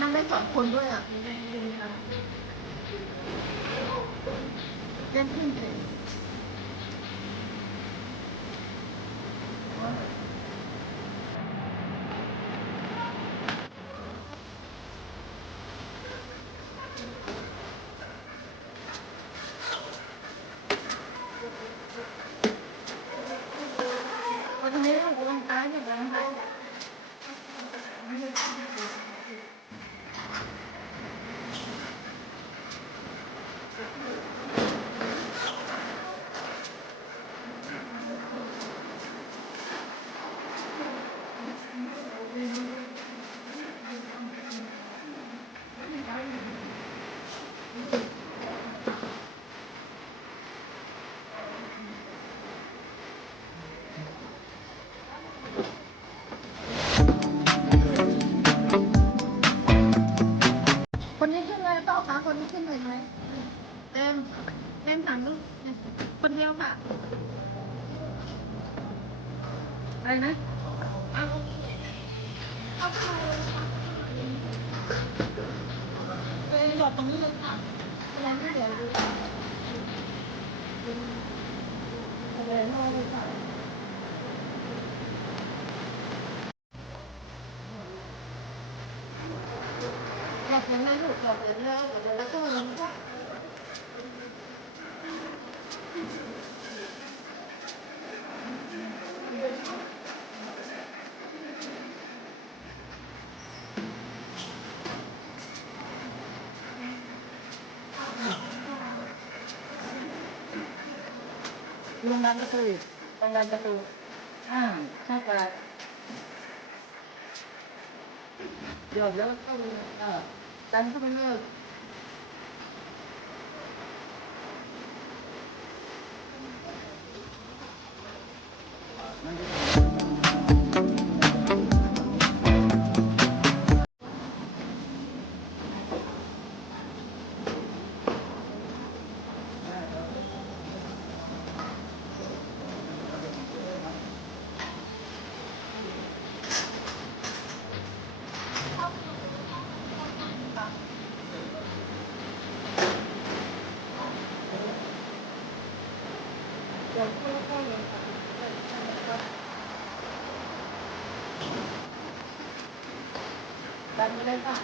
นั่งได้2 คนด้วยอ่ะเล่นขึ้นเสร็จวันนี้เราลงท้ายอย่างนั้นค่ะคนนี้ขึ้นเลยเปล่าคะคนนี้ขึ้นเลยไหมเต็มถามลูกคนเดียวค่ะอะไรนะเอาเข้ามาเลยนะคะเป็นจอดตรงนี้เลยค่ะอะไรไม่เดี๋ยวดูอะไรรอเลยค่ะอยากเห็นไหมลูกอยากเห็นแล้วก็ลงค่ะโรงงานประตูโรงงานประตูใช่ค่ะเดี๋ยวเข้าไปดันเข้าไปเลยเดี๋ยวเข้าเลยค่ะดันไปเลยค่ะ